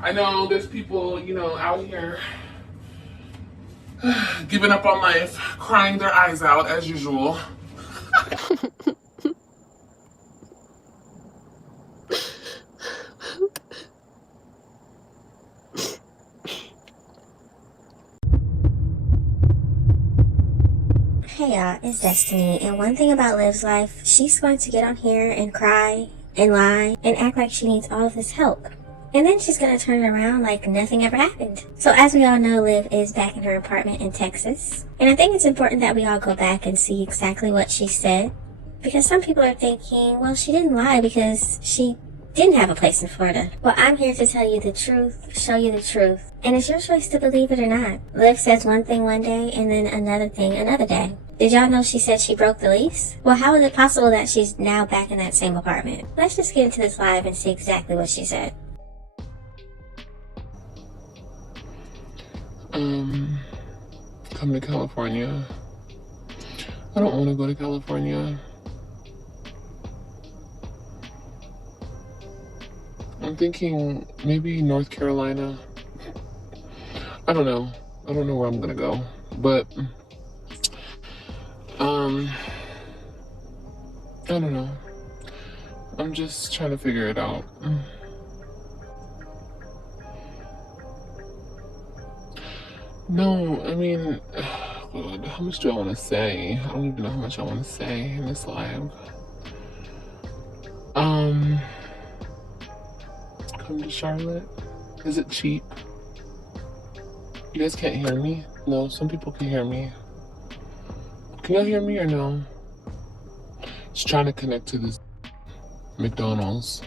I know there's people, out here giving up on life, crying their eyes out as usual. Hey y'all, it's Destiny, and one thing about Liv's life, she's going to get on here and cry and lie and act like she needs all of this help. And then she's going to turn it around like nothing ever happened. So as we all know, Liv is back in her apartment in Texas. And I think it's important that we all go back and see exactly what she said. Because some people are thinking, well, she didn't lie because she didn't have a place in Florida. Well, I'm here to tell you the truth, show you the truth. And it's your choice to believe it or not. Liv says one thing one day and then another thing another day. Did y'all know she said she broke the lease? Well, how is it possible that she's now back in that same apartment? Let's just get into this live and see exactly what she said. Come to California. I don't want to go to California. I'm thinking maybe North Carolina. I don't know. I don't know where I'm gonna go, but I don't know. I'm just trying to figure it out. No, I mean, God, how much do I want to say? I don't even know how much I want to say in this live. Come to Charlotte. Is it cheap? You guys can't hear me? No, some people can hear me. Can y'all hear me or no? Just trying to connect to this McDonald's.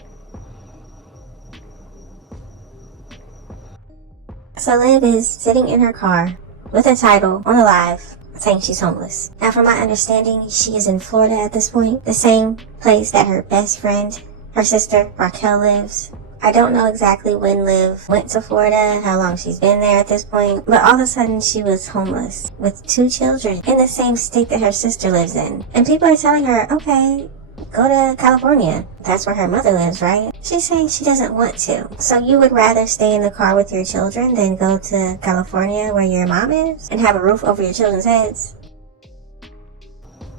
So Liv is sitting in her car with a title on the live saying she's homeless. Now from my understanding, she is in Florida at this point, the same place that her best friend, her sister, Raquel lives. I don't know exactly when Liv went to Florida, how long she's been there at this point, but all of a sudden she was homeless with 2 children in the same state that her sister lives in. And people are telling her, okay, go to California. That's where her mother lives, right? She's saying she doesn't want to. So you would rather stay in the car with your children than go to California where your mom is and have a roof over your children's heads?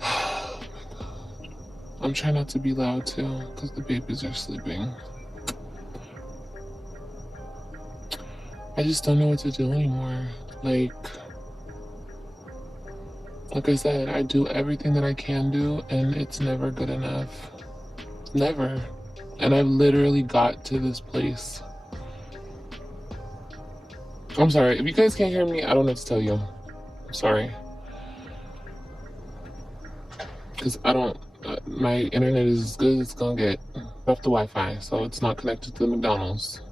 Oh my God. I'm trying not to be loud too, because the babies are sleeping. I just don't know what to do anymore. Like I said, I do everything that I can do, and it's never good enough. Never. And I've literally got to this place. I'm sorry. If you guys can't hear me, I don't know what to tell you. I'm sorry. Because I don't, my internet is as good as it's gonna get off the Wi-Fi, so it's not connected to the McDonald's.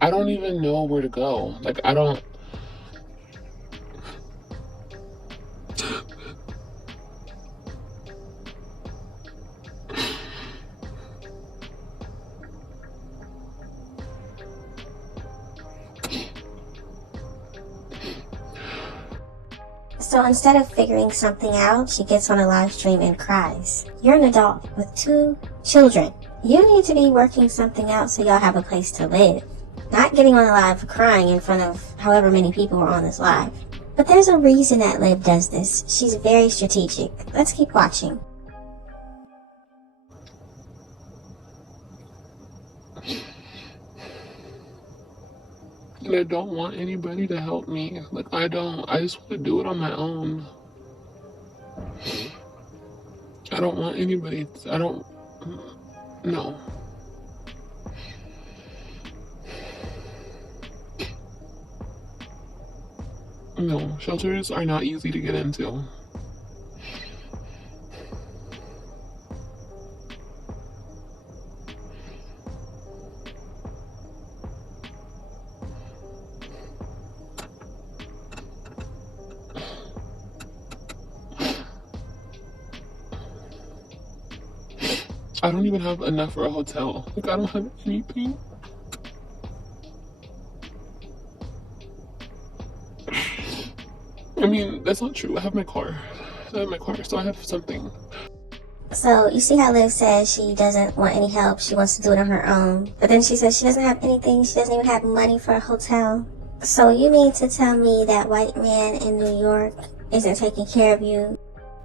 I don't even know where to go. Like, I don't. So instead of figuring something out, she gets on a live stream and cries. You're an adult with 2 children. You need to be working something out so y'all have a place to live. Not getting on a live crying in front of however many people are on this live. But there's a reason that Liv does this. She's very strategic. Let's keep watching. And I don't want anybody to help me. Like, I don't. I just want to do it on my own. I don't want anybody. I don't. No. No. Shelters are not easy to get into. I don't even have enough for a hotel. Like, I don't have anything. I mean, that's not true. I have my car. So I have something. So you see how Liv says she doesn't want any help, she wants to do it on her own. But then she says she doesn't have anything, she doesn't even have money for a hotel. So you mean to tell me that white man in New York isn't taking care of you?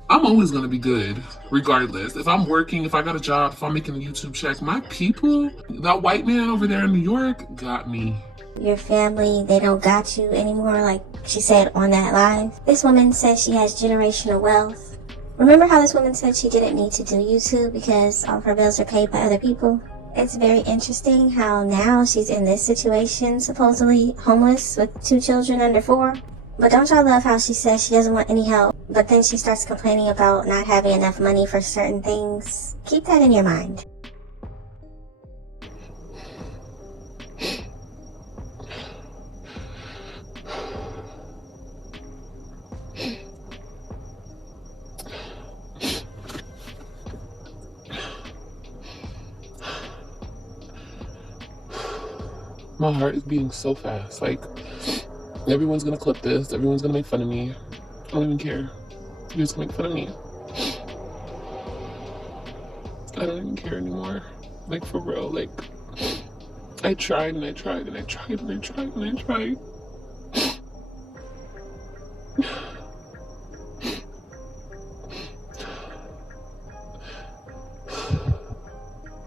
I'm always gonna be good, regardless. If I'm working, if I got a job, if I'm making a YouTube check, my people, that white man over there in New York got me. Your family, they don't got you anymore, like she said on that live. This woman says she has generational wealth. Remember how this woman said she didn't need to do YouTube because all of her bills are paid by other people? It's very interesting how now she's in this situation, supposedly homeless with 2 children under 4. But don't y'all love how she says she doesn't want any help, but then she starts complaining about not having enough money for certain things? Keep that in your mind. My heart is beating so fast. Like, everyone's gonna clip this. Everyone's gonna make fun of me. I don't even care. You're just gonna make fun of me. I don't even care anymore. Like, for real. Like, I tried and I tried and I tried and I tried and I tried.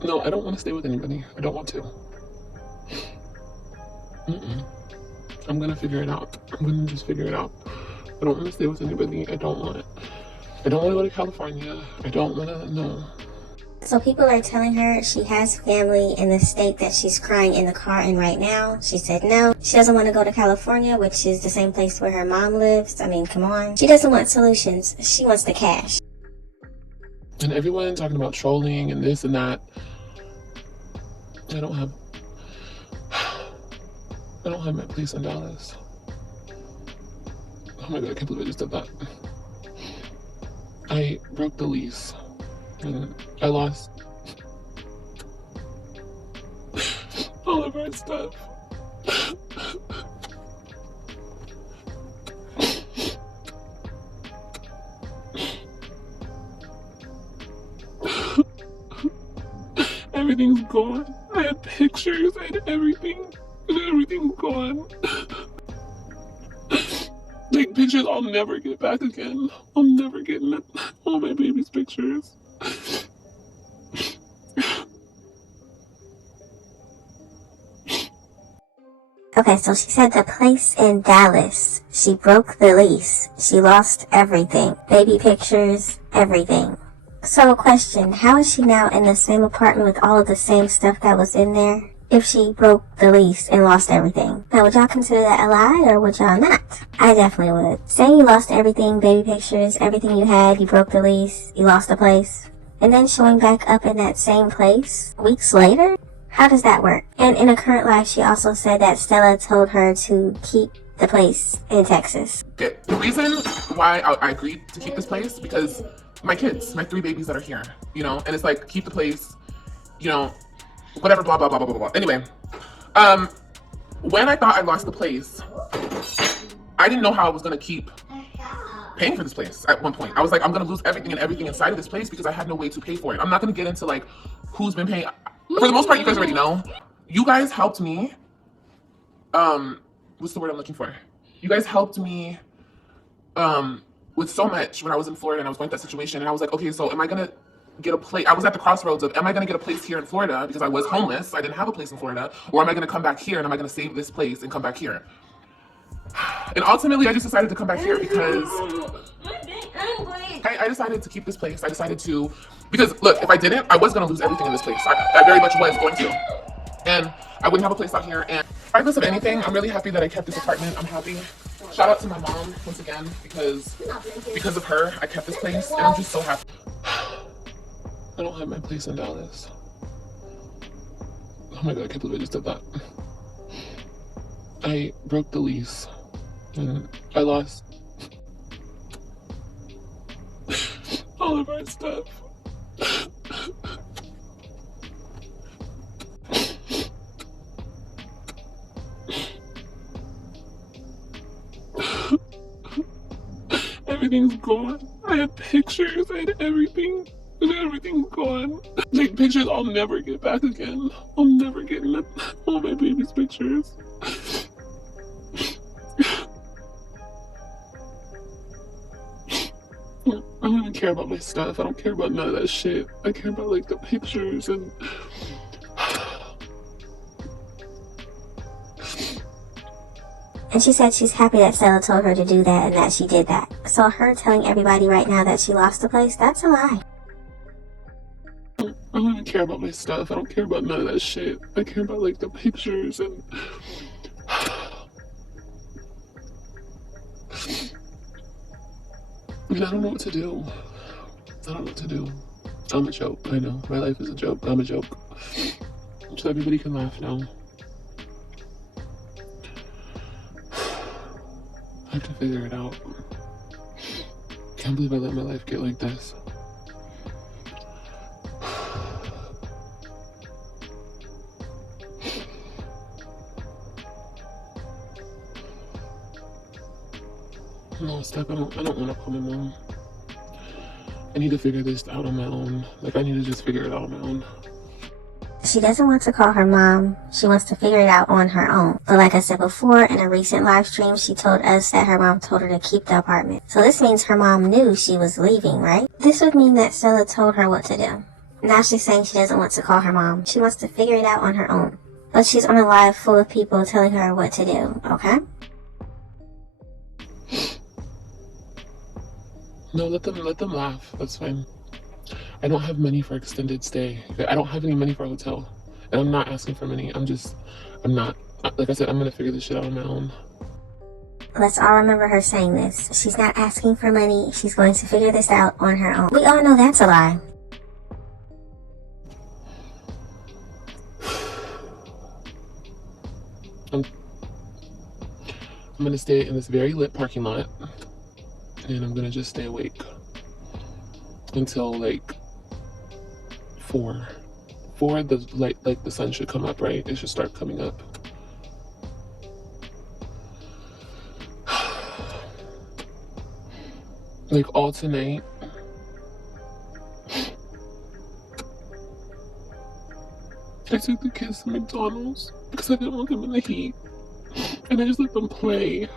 No, I don't want to stay with anybody. I don't want to. I'm gonna figure it out. I'm gonna just figure it out. I don't want to stay with anybody. I don't want to go to California. I don't want to, no. So people are telling her she has family in the state that she's crying in the car in right now. She said no. She doesn't want to go to California, which is the same place where her mom lives. I mean, come on. She doesn't want solutions. She wants the cash. And everyone talking about trolling and this and that. I don't have my place in Dallas. Oh my god, I can't believe I just did that. I broke the lease and I lost all of our stuff. Everything's gone. I had pictures, I had everything, and everything's gone. Like, pictures I'll never get back again. I'll never get all my baby's pictures. Okay, so she said the place in Dallas, she broke the lease. She lost everything. Baby pictures, everything. So question, how is she now in the same apartment with all of the same stuff that was in there if she broke the lease and lost everything? Now, would y'all consider that a lie or would y'all not? I definitely would. Saying you lost everything, baby pictures, everything you had, you broke the lease, you lost the place, and then showing back up in that same place weeks later? How does that work? And in a current live, she also said that Stella told her to keep the place in Texas. Okay, the reason why I agreed to keep this place, because my kids, my 3 babies that are here, you know, and it's like, keep the place, you know, whatever, blah, blah, blah, blah, blah, blah. Anyway, when I thought I lost the place, I didn't know how I was going to keep paying for this place at one point. I was like, I'm going to lose everything and everything inside of this place because I had no way to pay for it. I'm not going to get into like who's been paying. For the most part, you guys already know. You guys helped me. What's the word I'm looking for? You guys helped me with so much when I was in Florida and I was going through that situation. And I was like, okay, so am I going to get a place? I was at the crossroads of, am I going to get a place here in Florida because I was homeless? I didn't have a place in Florida. Or am I going to come back here and am I going to save this place and come back here? And ultimately, I just decided to come back here because I decided to keep this place. I decided to, because look, if I didn't, I was going to lose everything in this place. I very much was going to. And I wouldn't have a place out here. And regardless of anything, I'm really happy that I kept this apartment. I'm happy. Shout out to my mom once again, because of her, I kept this place. And I'm just so happy. I don't have my place in Dallas. Oh my god, I can't believe I just did that. I broke the lease. And I lost all of our stuff. Everything's gone. I had pictures, I had everything, And everything's gone. Like pictures I'll never get back again. I'll never get all my baby's pictures. I don't even care about my stuff. I don't care about none of that shit. I care about like the pictures and And she said she's happy that Stella told her to do that and that she did that. So her telling everybody right now that she lost the place, that's a lie. I don't even care about my stuff. I don't care about none of that shit. I care about like the pictures and I don't know what to do. I don't know what to do. I'm a joke. I know. My life is a joke. I'm a joke. So everybody can laugh now. I have to figure it out. Can't believe I let my life get like this. No, Steph, I don't want to call my mom. I need to figure this out on my own. Like, I need to just figure it out on my own. She doesn't want to call her mom. She wants to figure it out on her own. But like I said before, in a recent live stream, she told us that her mom told her to keep the apartment. So this means her mom knew she was leaving, right? This would mean that Stella told her what to do. Now she's saying she doesn't want to call her mom. She wants to figure it out on her own. But she's on a live full of people telling her what to do, okay? No, let them laugh. That's fine. I don't have money for extended stay. I don't have any money for a hotel. And I'm not asking for money. I'm not. Like I said, I'm going to figure this shit out on my own. Let's all remember her saying this. She's not asking for money. She's going to figure this out on her own. We all know that's a lie. I'm going to stay in this very lit parking lot. And I'm going to just stay awake. Until like 4, the light, like the sun should come up, right? It should start coming up. Like all tonight. I took the kids to McDonald's because I didn't want them in the heat. And I just let them play.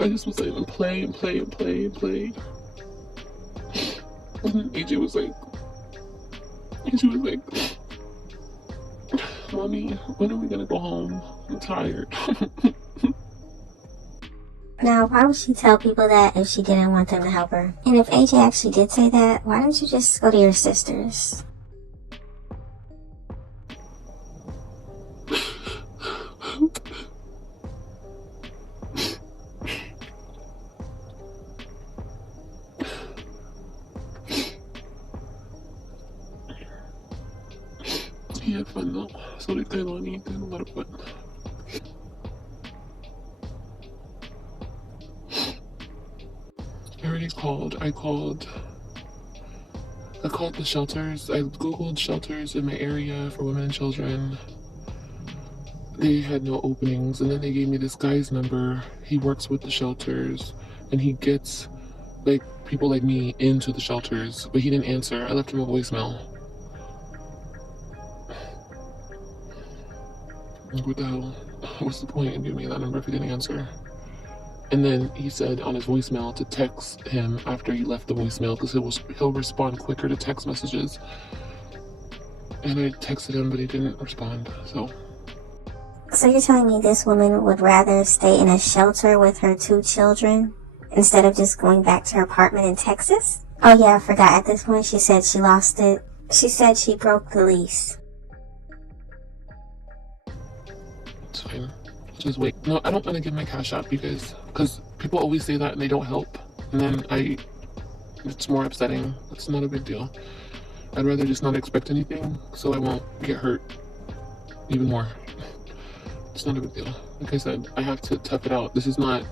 I just was letting them play and play and play and play. And AJ was like, Mommy, when are we gonna go home? I'm tired. Now, why would she tell people that if she didn't want them to help her? And if AJ actually did say that, why don't you just go to your sisters? He had fun though. So did Kailani. They had a lot of fun. I already called. I called the shelters. I googled shelters in my area for women and children. They had no openings, and then they gave me this guy's number. He works with the shelters, and he gets like people like me into the shelters, but he didn't answer. I left him a voicemail. Like, what the hell? What's the point in giving me that number if he didn't answer? And then he said on his voicemail to text him after he left the voicemail because he'll respond quicker to text messages. And I texted him, but he didn't respond. So you're telling me this woman would rather stay in a shelter with her 2 children instead of just going back to her apartment in Texas? Oh yeah, I forgot. At this point, she said she lost it. She said she broke the lease. it's fine. Just wait. No, I don't want to give my Cashapp because people always say that and they don't help. And then it's more upsetting. It's not a big deal. I'd rather just not expect anything so I won't get hurt even more. It's not a big deal. Like I said, I have to tough it out. This is not...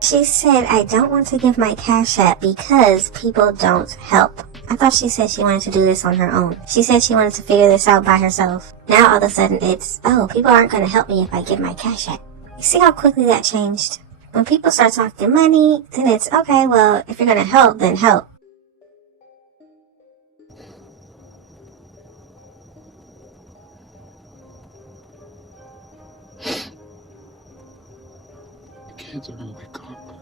She said, I don't want to give my Cashapp because people don't help. I thought she said she wanted to do this on her own. She said she wanted to figure this out by herself. Now all of a sudden it's, oh, people aren't going to help me if I give my Cashapp. You see how quickly that changed? When people start talking money, then it's okay, well, if you're gonna help, then help. The kids are gonna wake up.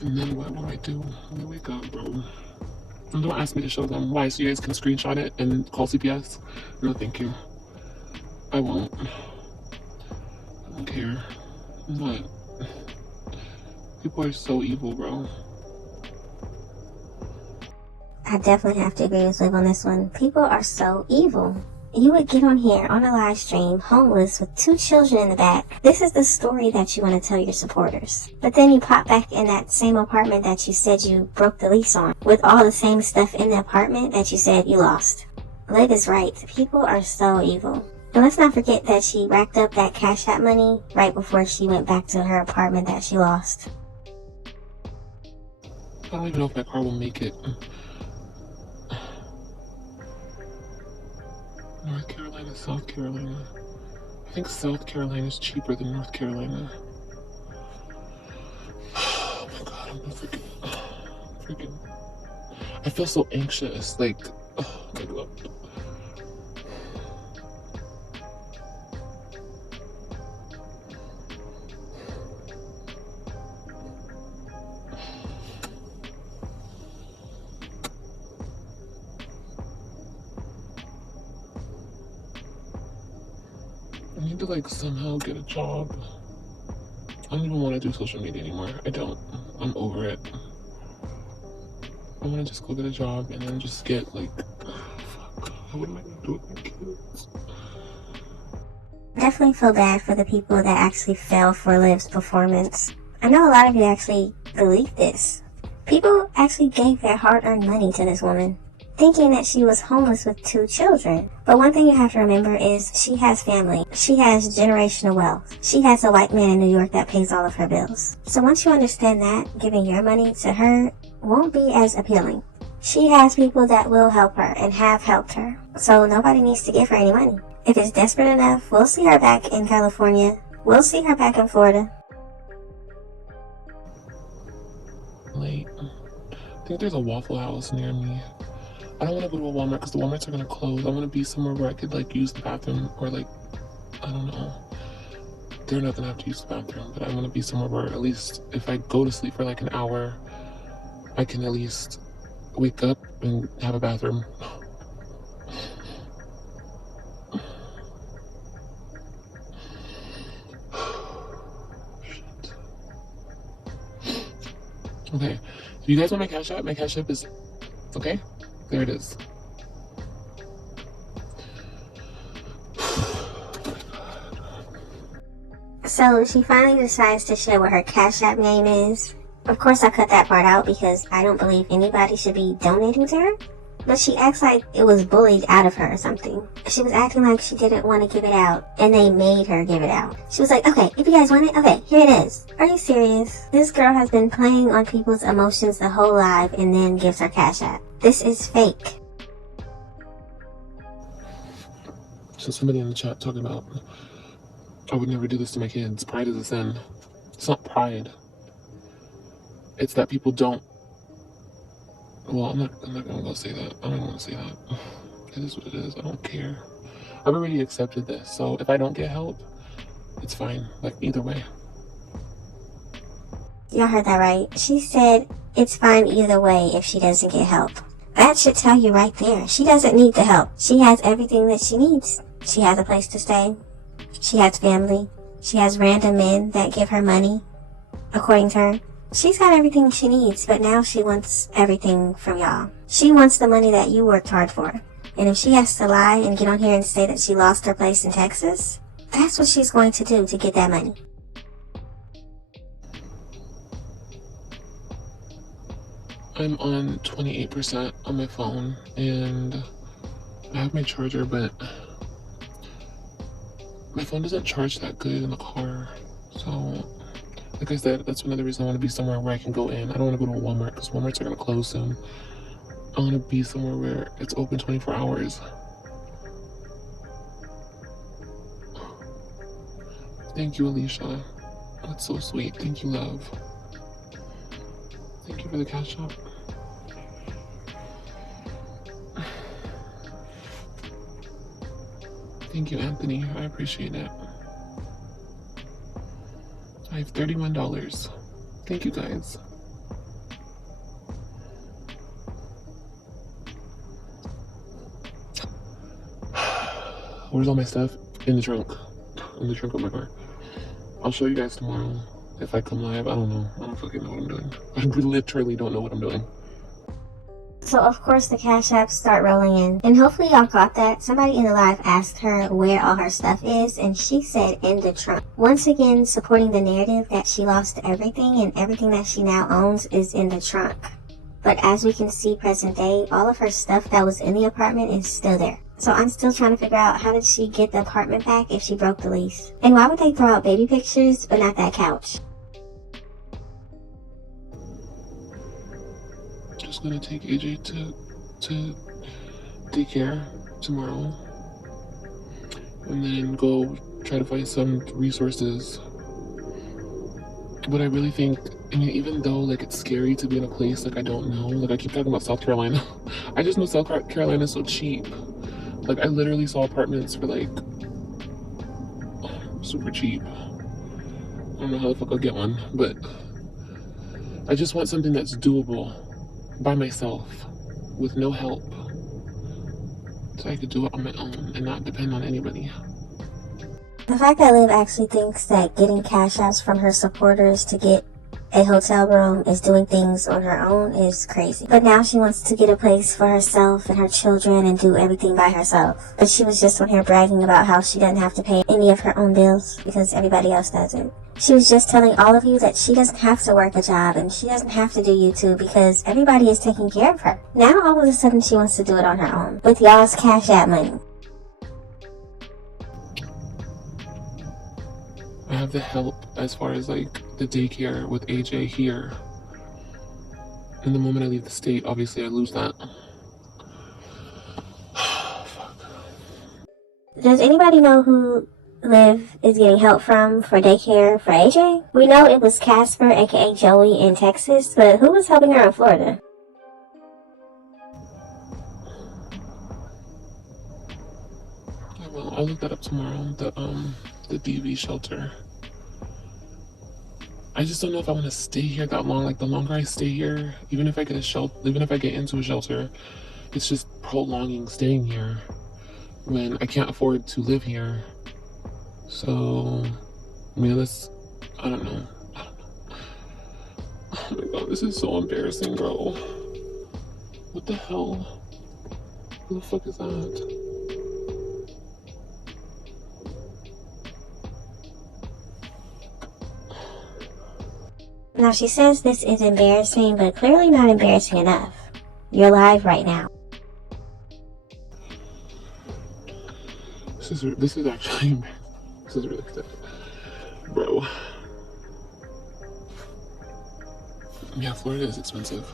And then what do I do when they wake up, bro? And don't ask me to show them. Why? So you guys can screenshot it and call CPS? No, thank you. I won't. I don't care. I'm not. People are so evil, bro. I definitely have to agree with Liv on this one. People are so evil. You would get on here on a live stream, homeless with 2 children in the back. This is the story that you want to tell your supporters. But then you pop back in that same apartment that you said you broke the lease on, with all the same stuff in the apartment that you said you lost. Liv is right. People are so evil. And let's not forget that she racked up that Cashapp money right before she went back to her apartment that she lost. I don't even know if my car will make it. North Carolina, South Carolina. I think South Carolina is cheaper than North Carolina. Oh my god, I'm freaking. I feel so anxious. Like, oh my god. I need to like somehow get a job. I don't even want to do social media anymore. I don't. I'm over it. I want to just go get a job and then just get like, fuck, what am I gonna do with my kids? Definitely feel bad for the people that actually fell for Liv's performance. I know a lot of you actually believe this. People actually gave their hard-earned money to this woman, thinking that she was homeless with 2 children. But one thing you have to remember is she has family. She has generational wealth. She has a white man in New York that pays all of her bills. So once you understand that, giving your money to her won't be as appealing. She has people that will help her and have helped her. So nobody needs to give her any money. If it's desperate enough, we'll see her back in California. We'll see her back in Florida. Late. I think there's a Waffle House near me. I don't want to go to a Walmart because the Walmarts are going to close. I want to be somewhere where I could like use the bathroom or like, I don't know. They're not going to have to use the bathroom, but I want to be somewhere where at least if I go to sleep for like an hour, I can at least wake up and have a bathroom. Shit. Okay, if you guys want my Cash App is, okay, there it is. So she finally decides to share what her Cash App name is. Of course I cut that part out because I don't believe anybody should be donating to her. But she acts like it was bullied out of her or something. She was acting like she didn't want to give it out, and they made her give it out. She was like, okay, if you guys want it, okay, here it is. Are you serious? This girl has been playing on people's emotions the whole life and then gives her Cash App. This is fake. So somebody in the chat talking about, I would never do this to my kids. Pride is a sin. It's not pride. It's that people don't. Well, I'm not gonna go say that. I don't want to say that. It is what it is. I don't care. I've already accepted this. So if I don't get help, it's fine. Like either way. Y'all heard that right. She said it's fine either way if she doesn't get help. That should tell you right there. She doesn't need the help. She has everything that she needs. She has a place to stay. She has family. She has random men that give her money, according to her. She's got everything she needs, but now she wants everything from y'all. She wants the money that you worked hard for. And if she has to lie and get on here and say that she lost her place in Texas, that's what she's going to do to get that money. I'm on 28% on my phone, and I have my charger, but my phone doesn't charge that good in the car. So, like I said, that's another reason I want to be somewhere where I can go in. I don't want to go to a Walmart because Walmarts are going to close soon. I want to be somewhere where it's open 24 hours. Thank you, Alicia. That's so sweet. Thank you, love. Thank you for the Cashapp. Thank you, Anthony. I appreciate it. I have $31. Thank you, guys. Where's all my stuff? In the trunk. In the trunk of my car. I'll show you guys tomorrow if I come live. I don't know. I don't fucking know what I'm doing. I literally don't know what I'm doing. So of course the Cash Apps start rolling in. And hopefully y'all caught that. Somebody in the live asked her where all her stuff is, and she said in the trunk. Once again supporting the narrative that she lost everything and everything that she now owns is in the trunk. But as we can see present day, all of her stuff that was in the apartment is still there. So I'm still trying to figure out, how did she get the apartment back if she broke the lease? And why would they throw out baby pictures but not that couch? Just gonna take AJ to daycare tomorrow, and then go try to find some resources. But I really think, I mean, even though like it's scary to be in a place like I don't know, like I keep talking about South Carolina, I just know South Carolina is so cheap. Like I literally saw apartments for like super cheap. I don't know how the fuck I'll get one, but I just want something that's doable by myself with no help, so I could do it on my own and not depend on anybody. The fact that Liv actually thinks that getting Cash Apps from her supporters to get a hotel room is doing things on her own is crazy. But now she wants to get a place for herself and her children and do everything by herself. But she was just on here bragging about how she doesn't have to pay any of her own bills because everybody else does it. She was just telling all of you that she doesn't have to work a job and she doesn't have to do YouTube because everybody is taking care of her. Now all of a sudden she wants to do it on her own with y'all's Cash App money. I have the help as far as like the daycare with AJ here. And the moment I leave the state, obviously I lose that. Fuck. Does anybody know who Liv is getting help from for daycare for AJ? We know it was Casper, aka Joey, in Texas, but who was helping her in Florida? I'll look that up tomorrow. The DV shelter. I just don't know if I want to stay here that long. Like the longer I stay here, even if I get into a shelter, it's just prolonging staying here when I can't afford to live here. So, I mean, I don't know. Oh my god, this is so embarrassing, bro. What the hell? Who the fuck is that? Now she says this is embarrassing, but clearly not embarrassing enough. You're live right now. This is actually this is really pathetic, bro. Yeah, Florida is expensive.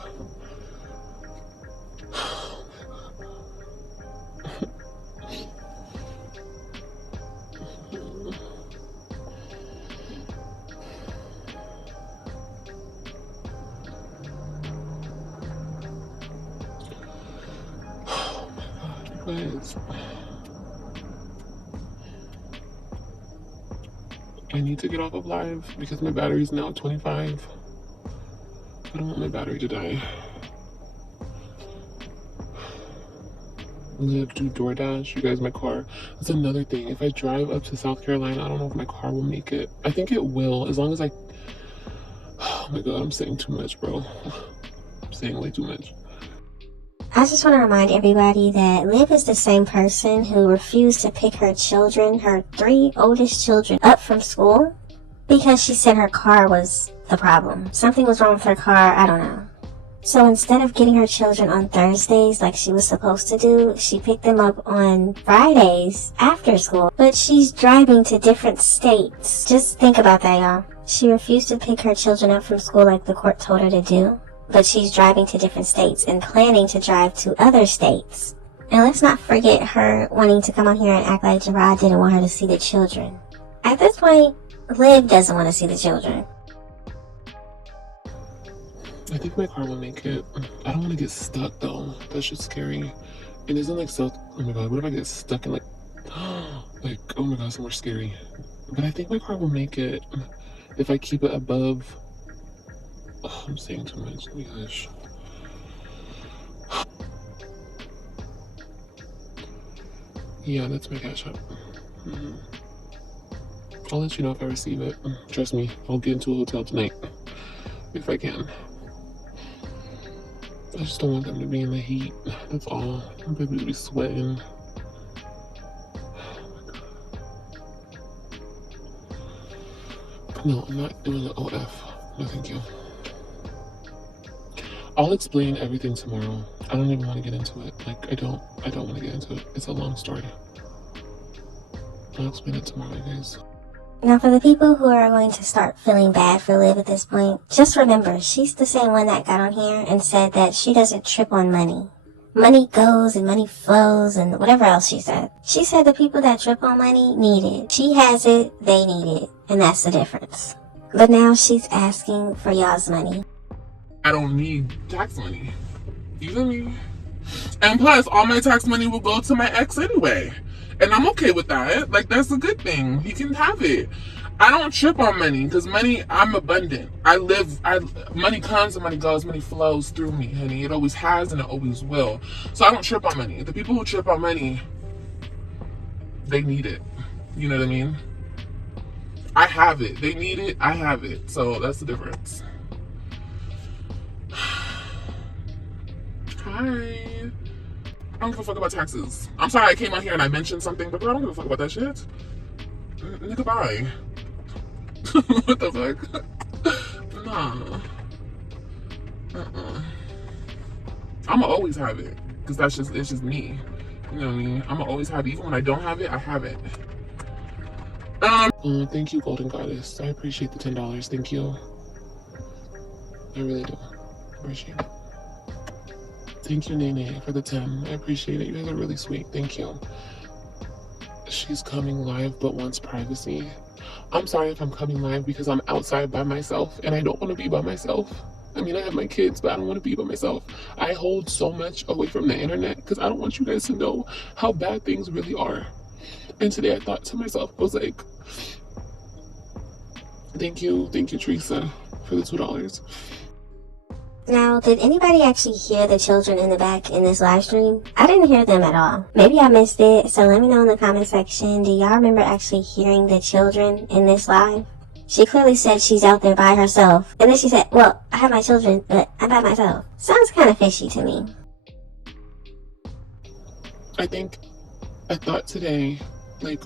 Guys, I need to get off of live because my battery is now 25. I don't want my battery to die. Live, do DoorDash, you guys, my car. That's another thing. If I drive up to South Carolina, I don't know if my car will make it. I think it will, as long as oh my god, I'm saying too much, bro. I'm saying way too much. I just want to remind everybody that Liv is the same person who refused to pick her children, her 3 oldest children, up from school because she said her car was the problem. Something was wrong with her car, I don't know. So instead of getting her children on Thursdays like she was supposed to do, she picked them up on Fridays after school. But she's driving to different states. Just think about that, y'all. She refused to pick her children up from school like the court told her to do. But she's driving to different states and planning to drive to other states. And let's not forget her wanting to come on here and act like Gerard didn't want her to see the children. At this point, Liv doesn't want to see the children. I think my car will make it. I don't want to get stuck though. That's just scary. And isn't like so. Oh my god, what if I get stuck in like, like oh my god, somewhere scary. But I think my car will make it if I keep it above. Oh, I'm saying too much. Oh my gosh. Yeah, that's my Cashapp. I'll let you know if I receive it. Trust me, I'll get into a hotel tonight if I can. I just don't want them to be in the heat. That's all. My baby to be sweating. No, I'm not doing the OF. No, thank you. I'll explain everything tomorrow. I don't even want to get into it. Like, I don't want to get into it. It's a long story. I'll explain it tomorrow, guys. Now, for the people who are going to start feeling bad for Liv at this point, just remember, she's the same one that got on here and said that she doesn't trip on money. Money goes and money flows and whatever else she said. She said the people that trip on money need it. She has it, they need it, and that's the difference. But now she's asking for y'all's money. I don't need tax money. You feel me? And plus, all my tax money will go to my ex anyway. And I'm okay with that. Like, that's a good thing. He can have it. I don't trip on money because money, I'm abundant. Money comes and money goes. Money flows through me, honey. It always has and it always will. So I don't trip on money. The people who trip on money, they need it. You know what I mean? I have it. They need it. I have it. So that's the difference. Hi. I don't give a fuck about taxes. I'm sorry I came out here and I mentioned something, but I don't give a fuck about that shit. Nigga, bye. What the fuck? Nah. I'ma always have it. Because it's just me. You know what I mean? I'ma always have it. Even when I don't have it, I have it. Thank you, Golden Goddess. I appreciate the $10. Thank you. I really do. Appreciate it. Thank you, Nene, for the 10. I appreciate it. You guys are really sweet. Thank you. She's coming live but wants privacy. I'm sorry if I'm coming live because I'm outside by myself and I don't want to be by myself. I mean, I have my kids, but I don't want to be by myself. I hold so much away from the internet because I don't want you guys to know how bad things really are. And today I thought to myself, I was like, thank you, Teresa, for the $2. Now, did anybody actually hear the children in the back in this live stream? I didn't hear them at all. Maybe I missed it, so let me know in the comment section. Do y'all remember actually hearing the children in this live? She clearly said she's out there by herself. And then she said, well, I have my children, but I'm by myself. Sounds kind of fishy to me. I thought today, like,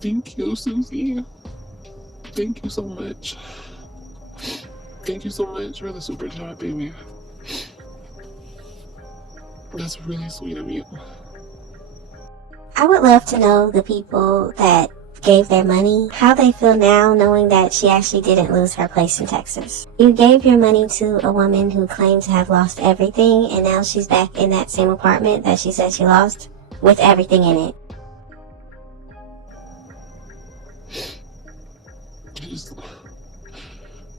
thank you, Susie. Thank you so much. Thank you so much for the super chat, baby. That's really sweet of you. I would love to know the people that gave their money, how they feel now knowing that she actually didn't lose her place in Texas. You gave your money to a woman who claimed to have lost everything, and now she's back in that same apartment that she said she lost with everything in it.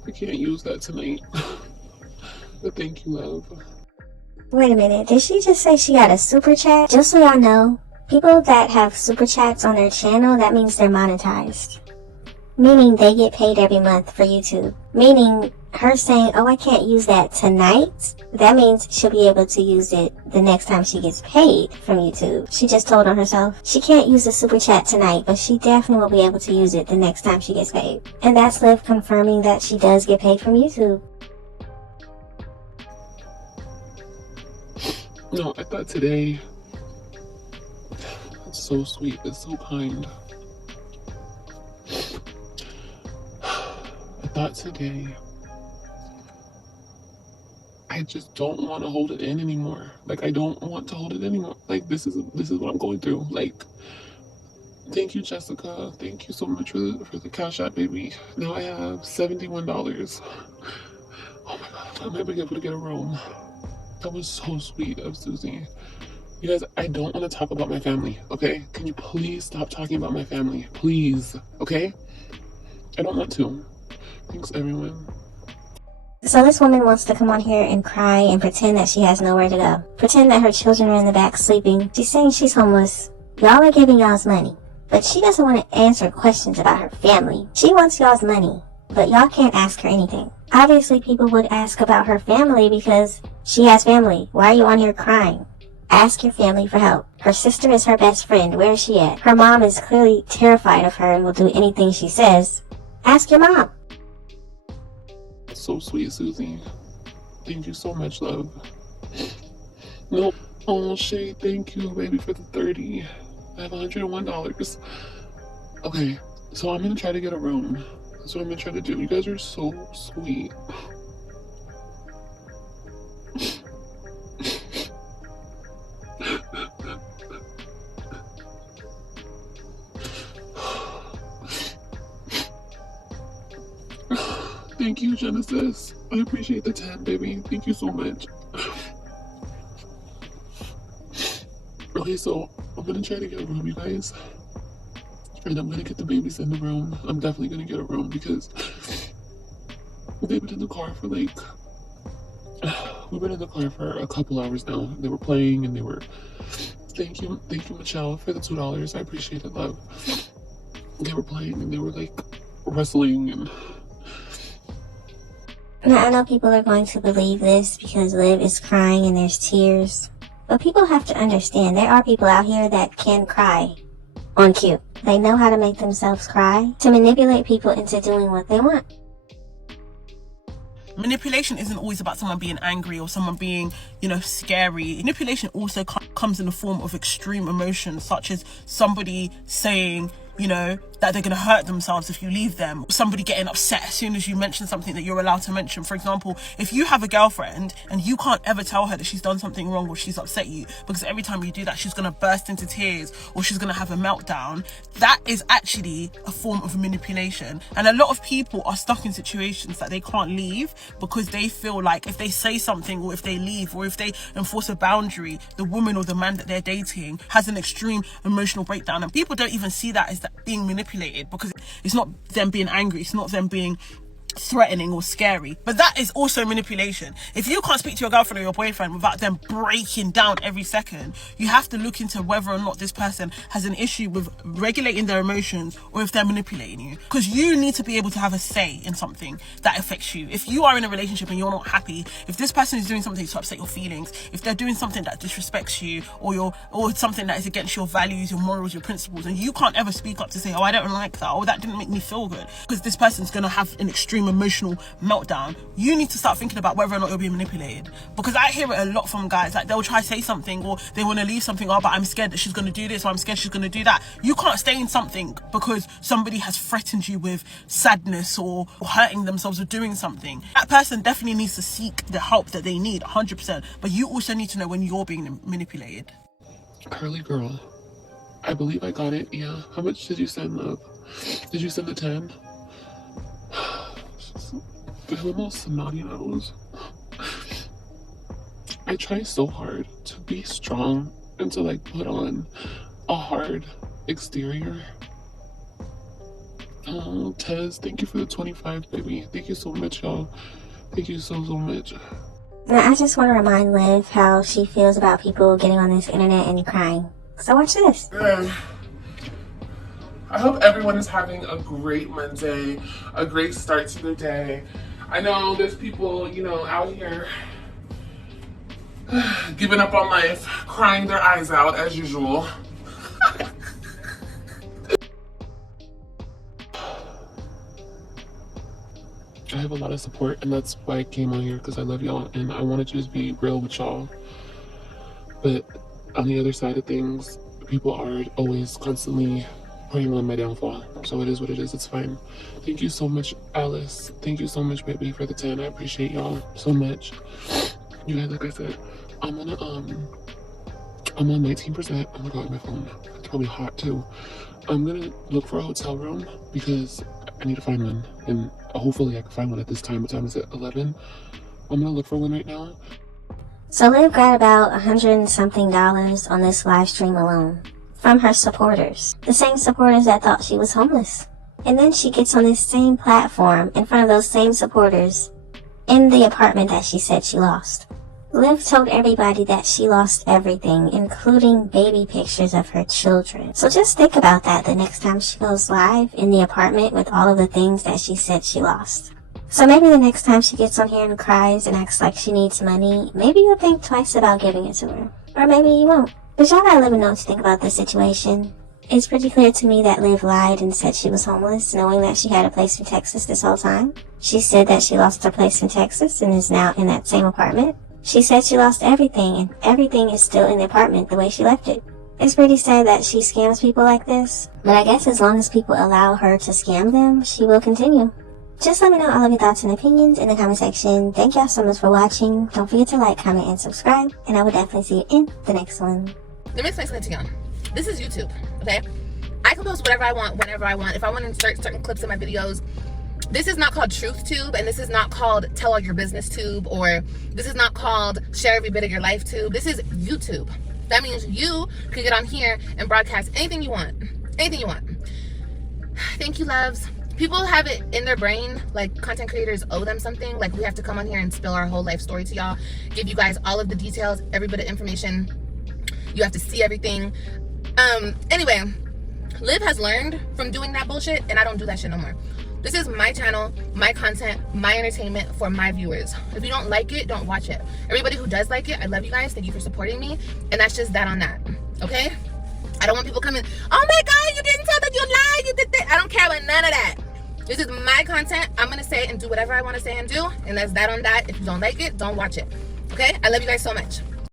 I can't use that tonight. But thank you, love. Wait a minute, did she just say she got a super chat? Just so y'all know, people that have super chats on their channel, that means they're monetized. Meaning they get paid every month for YouTube. Meaning her saying, oh, I can't use that tonight, that means she'll be able to use it the next time she gets paid from YouTube. She just told on herself she can't use the super chat tonight, but she definitely will be able to use it the next time she gets paid. And that's Liv confirming that she does get paid from YouTube. No, I thought today, that's so sweet, that's so kind. I thought today, I just don't want to hold it in anymore. Like, I don't want to hold it anymore. Like, this is what I'm going through. Like, thank you, Jessica. Thank you so much for the Cash App, baby. Now I have $71. Oh my God, I might be able to get a room. That was so sweet of Susie. You guys, I don't want to talk about my family, okay? Can you please stop talking about my family? Please, okay? I don't want to. Thanks, everyone. So this woman wants to come on here and cry and pretend that she has nowhere to go. Pretend that her children are in the back sleeping. She's saying she's homeless. Y'all are giving y'all's money. But she doesn't want to answer questions about her family. She wants y'all's money, but y'all can't ask her anything. Obviously, people would ask about her family because she has family. Why are you on here crying? Ask your family for help. Her sister is her best friend. Where is she at? Her mom is clearly terrified of her and will do anything she says. Ask your mom. So sweet, Susie. Thank you so much, love. No, oh, Shay, thank you, baby, for the 30. I have $101. Okay, so I'm gonna try to get a room. That's what I'm gonna try to do. You guys are so sweet. Thank you, Genesis. I appreciate the 10, baby. Thank you so much. Okay, so I'm gonna try to get a room, you guys. And I'm gonna get the babies in the room. I'm definitely gonna get a room because they've been in the car for like, we've been in the car for a couple hours now. They were playing and they were, thank you, Michelle, for the $2. I appreciate it, love. They were playing and they were like wrestling and. Now, I know people are going to believe this because Liv is crying and there's tears. But people have to understand there are people out here that can cry on cue. They know how to make themselves cry to manipulate people into doing what they want. Manipulation isn't always about someone being angry or someone being, scary. Manipulation also comes in the form of extreme emotions, such as somebody saying, that they're going to hurt themselves if you leave them. Somebody getting upset as soon as you mention something that you're allowed to mention. For example, if you have a girlfriend and you can't ever tell her that she's done something wrong or she's upset you, because every time you do that, she's going to burst into tears or she's going to have a meltdown, that is actually a form of manipulation. And a lot of people are stuck in situations that they can't leave because they feel like if they say something or if they leave or if they enforce a boundary, the woman or the man that they're dating has an extreme emotional breakdown. And people don't even see that as that being manipulated because it's not them being angry, it's not them being threatening or scary, but that is also manipulation. If you can't speak to your girlfriend or your boyfriend without them breaking down every second, you have to look into whether or not this person has an issue with regulating their emotions or if they're manipulating you, because you need to be able to have a say in something that affects you. If you are in a relationship and you're not happy, if this person is doing something to upset your feelings, if they're doing something that disrespects you or something that is against your values, your morals, your principles, and you can't ever speak up to say, oh, I don't like that, or that didn't make me feel good, because this person's going to have an extreme emotional meltdown, you need to start thinking about whether or not you're being manipulated. Because I hear it a lot from guys, like they'll try to say something or they want to leave something, but I'm scared that she's going to do this or I'm scared she's going to do that. You can't stay in something because somebody has threatened you with sadness or hurting themselves or doing something. That person definitely needs to seek the help that they need, 100%, but you also need to know when you're being manipulated. Curly girl, I believe I got it. Yeah. How much did you send, love? Did you send the 10? I have almost snotty nose. I try so hard to be strong and to put on a hard exterior. Oh, Tez, thank you for the 25, baby. Thank you so much, y'all. Thank you so much. Now, I just want to remind Liv how she feels about people getting on this internet and crying. So watch this. I hope everyone is having a great Monday, a great start to the day. I know there's people, out here giving up on life, crying their eyes out as usual. I have a lot of support, and that's why I came on here, because I love y'all and I wanted to just be real with y'all. But on the other side of things, people are always constantly preying on my downfall. So it is what it is. It's fine. Thank you so much, Alice. Thank you so much, baby, for the 10. I appreciate y'all so much. You guys, like I said, I'm on 19%. Oh my god, my phone. It's probably hot too. I'm gonna look for a hotel room because I need to find one, and hopefully I can find one at this time. What time is it? 11. I'm gonna look for one right now. So Liv got about $100 and something on this live stream alone from her supporters. The same supporters that thought she was homeless. And then she gets on this same platform in front of those same supporters in the apartment that she said she lost. Liv told everybody that she lost everything, including baby pictures of her children. So just think about that the next time she goes live in the apartment with all of the things that she said she lost. So maybe the next time she gets on here and cries and acts like she needs money, maybe you'll think twice about giving it to her. Or maybe you won't. But y'all gotta let me know what you think about this situation. It's pretty clear to me that Liv lied and said she was homeless, knowing that she had a place in Texas this whole time. She said that she lost her place in Texas and is now in that same apartment. She said she lost everything, and everything is still in the apartment the way she left it. It's pretty sad that she scams people like this, but I guess as long as people allow her to scam them, she will continue. Just let me know all of your thoughts and opinions in the comment section. Thank y'all so much for watching. Don't forget to like, comment, and subscribe, and I will definitely see you in the next one. Let me explain something to y'all. This is YouTube, okay? I can post whatever I want, whenever I want. If I want to insert certain clips in my videos, this is not called TruthTube, and this is not called Tell All Your Business Tube, or this is not called Share Every Bit of Your Life Tube. This is YouTube. That means you can get on here and broadcast anything you want. Anything you want. Thank you, loves. People have it in their brain like content creators owe them something. Like we have to come on here and spill our whole life story to y'all. Give you guys all of the details, every bit of information. You have to see everything. Anyway, Liv has learned from doing that bullshit, and I don't do that shit no more. This is my channel, my content, my entertainment for my viewers. If you don't like it, don't watch it. Everybody who does like it, I love you guys. Thank you for supporting me. And that's just that on that, okay? I don't want people coming, oh my God, you didn't tell that you lied, you did that. I don't care about none of that. This is my content. I'm gonna say and do whatever I wanna say and do. And that's that on that. If you don't like it, don't watch it, okay? I love you guys so much.